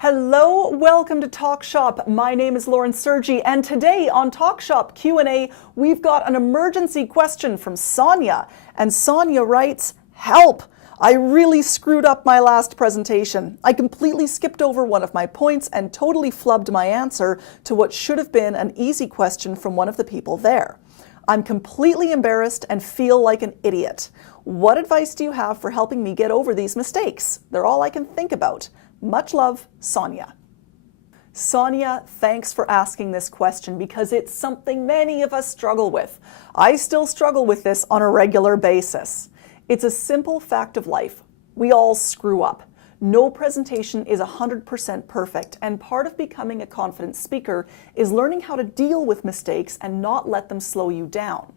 Hello, welcome to Talk Shop. My name is Lauren Sergi, and today on Talk Shop Q&A, we've got an emergency question from Sonia. And Sonia writes, "Help! I really screwed up my last presentation. I completely skipped over one of my points and totally flubbed my answer to what should have been an easy question from one of the people there. I'm completely embarrassed and feel like an idiot. What advice do you have for helping me get over these mistakes? They're all I can think about. Much love, Sonia." Sonia, thanks for asking this question because it's something many of us struggle with. I still struggle with this on a regular basis. It's a simple fact of life. We all screw up. No presentation is 100% perfect, and part of becoming a confident speaker is learning how to deal with mistakes and not let them slow you down.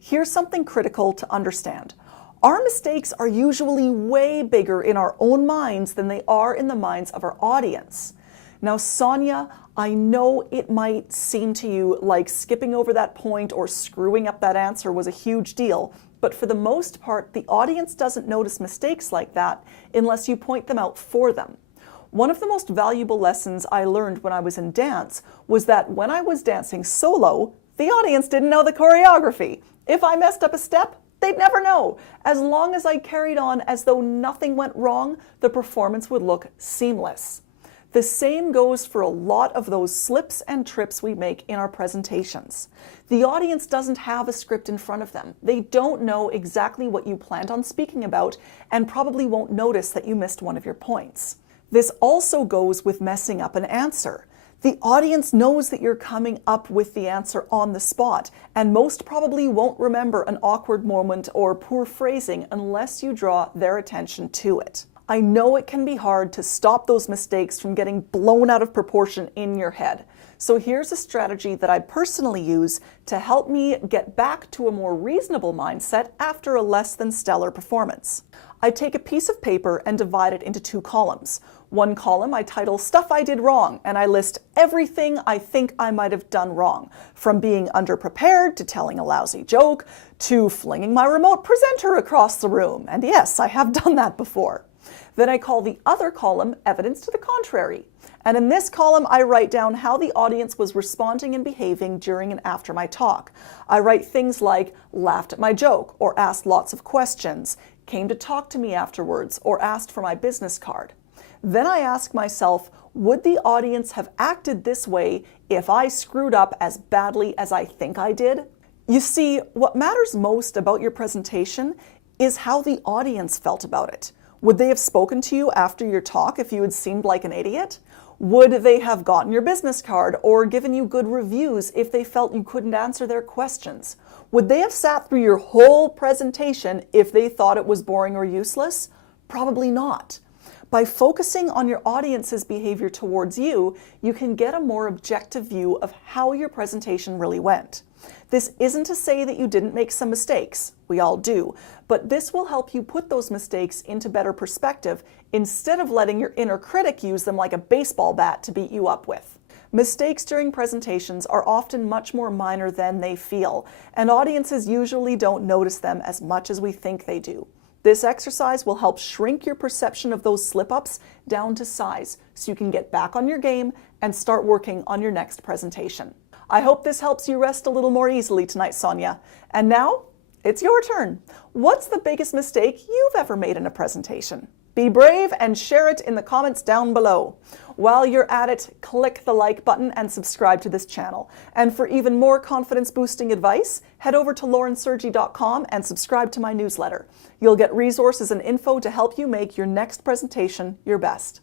Here's something critical to understand. Our mistakes are usually way bigger in our own minds than they are in the minds of our audience. Now, Sonia, I know it might seem to you like skipping over that point or screwing up that answer was a huge deal, but for the most part, the audience doesn't notice mistakes like that unless you point them out for them. One of the most valuable lessons I learned when I was in dance was that when I was dancing solo, the audience didn't know the choreography. If I messed up a step, they'd never know. As long as I carried on as though nothing went wrong, the performance would look seamless. The same goes for a lot of those slips and trips we make in our presentations. The audience doesn't have a script in front of them. They don't know exactly what you planned on speaking about and probably won't notice that you missed one of your points. This also goes with messing up an answer. The audience knows that you're coming up with the answer on the spot, and most probably won't remember an awkward moment or poor phrasing unless you draw their attention to it. I know it can be hard to stop those mistakes from getting blown out of proportion in your head. So here's a strategy that I personally use to help me get back to a more reasonable mindset after a less than stellar performance. I take a piece of paper and divide it into two columns. One column I title Stuff I Did Wrong, and I list everything I think I might have done wrong, from being underprepared to telling a lousy joke to flinging my remote presenter across the room. And yes, I have done that before. Then I call the other column Evidence to the Contrary. And in this column, I write down how the audience was responding and behaving during and after my talk. I write things like laughed at my joke or asked lots of questions, came to talk to me afterwards, or asked for my business card. Then I ask myself, would the audience have acted this way if I screwed up as badly as I think I did? You see, what matters most about your presentation is how the audience felt about it. Would they have spoken to you after your talk if you had seemed like an idiot? Would they have gotten your business card or given you good reviews if they felt you couldn't answer their questions? Would they have sat through your whole presentation if they thought it was boring or useless? Probably not. By focusing on your audience's behavior towards you, you can get a more objective view of how your presentation really went. This isn't to say that you didn't make some mistakes. We all do. But this will help you put those mistakes into better perspective instead of letting your inner critic use them like a baseball bat to beat you up with. Mistakes during presentations are often much more minor than they feel, and audiences usually don't notice them as much as we think they do. This exercise will help shrink your perception of those slip-ups down to size so you can get back on your game and start working on your next presentation. I hope this helps you rest a little more easily tonight, Sonia. And now, it's your turn. What's the biggest mistake you've ever made in a presentation? Be brave and share it in the comments down below. While you're at it, click the like button and subscribe to this channel. And for even more confidence-boosting advice, head over to laurensergi.com and subscribe to my newsletter. You'll get resources and info to help you make your next presentation your best.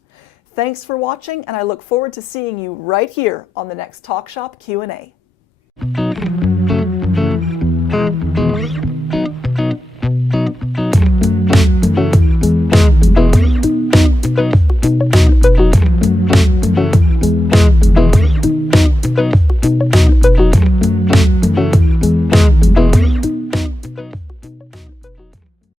Thanks for watching, and I look forward to seeing you right here on the next Talk Shop Q&A.